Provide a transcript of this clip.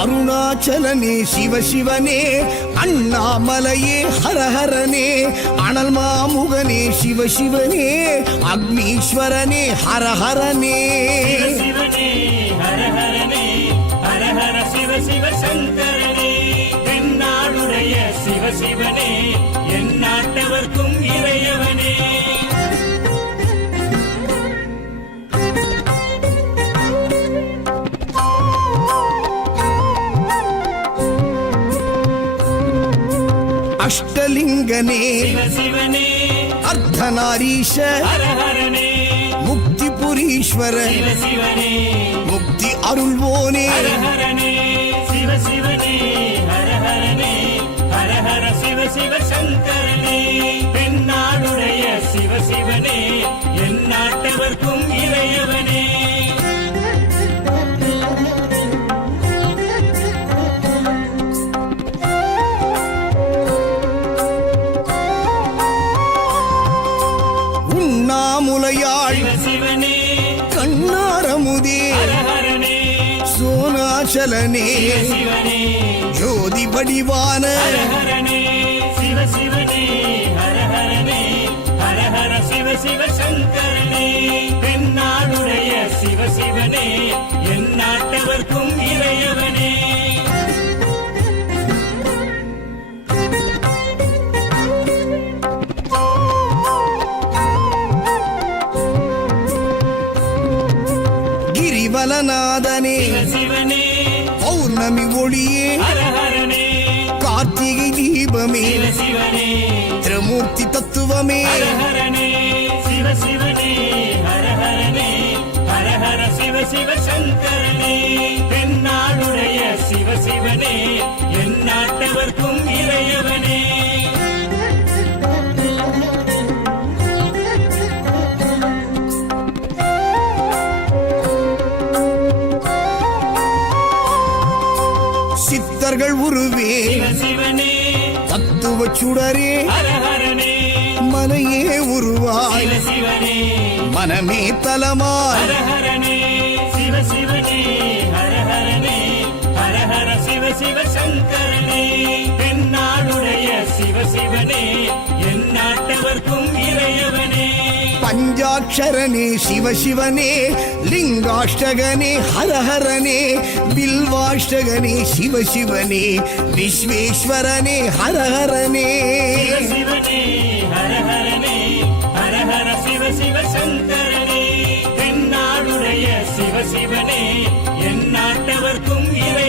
அருணாச்சலனே சிவசிவனே, அண்ணாமலையே ஹரஹரனே, அனல் மாமுகனே சிவசிவனே, அக்னீஸ்வரனே ஹரஹரனே. சிவசிவனே ஹரஹரனே, ஹரஹர சிவ சிவ சங்கரனே, தென்னாடுடைய சிவசிவனே, என் நாட்டவர்க்கும் இறையவனே. அஷ்டலிங்கனே சிவசிவனே, அர்த்தநாரீஷ ஹரஹரனே, முக்திபுரீஸ்வர சிவசிவனே, முக்தி அருள்வோனே. ஹரஹரனே சிவசிவனே, ஹரஹரனே, ஹரஹர சிவ சிவ சங்கரனே, தென்னாடுடைய சிவசிவனே, என் நாட்டவர்க்கும் இறையவனே. உண்ணாமுலையாள் சிவசிவனே, கண்ணாரமுதே ஹரஹரனே, சோனாச்சலனே சிவசிவனே, ஜோதி வடிவான ஹரஹரனே சிவசிவனே, ஹரஹரனே, ஹரஹர சிவ சிவ சங்கரனே, தென்னாடுடைய சிவசிவனே, என் நாட்டவர்க்கும் இறையவனே. கிரிவலநாதனே சிவசிவனே, பௌர்ணமி ஒளியே ஹரஹரனே, கார்த்திகை தீபமே சிவசிவனே, திரமூர்த்தி தத்துவமே. ஹரஹரனே சிவசிவனே, ஹரஹரனே, ஹரஹர சிவ சிவ சங்கரனே, தென்னாடுடைய சிவசிவனே, என் நாட்டவர்க்கும் இறையவனே. சித்தர்கள் உருவே சிவசிவனே, தத்துவ சுடரே ஹரஹரனே, மனையே உருவாய் சிவசிவனே, மனமே தலமாய். ஹரஹரனே சிவசிவனே, ஹரஹரனே, ஹரஹர சிவ சிவ சங்கரனே, தென்னாடுடைய சிவசிவனே, என் நாட்டவர்க்கும் இறையவனே. பஞ்சாட்சரனே சிவசிவனே, லிங்காஷ்டகனே ஹரஹரனே, பில்வாஷ்டகனே சிவசிவனே, விஸ்வேஸ்வரனே ஹரஹரனே. சிவசிவனே, ஹரஹரனே, ஹரஹர சிவ சிவ சங்கரனே, தென்னாடுடைய சிவசிவனே, என் நாட்டவர்க்கும் இறை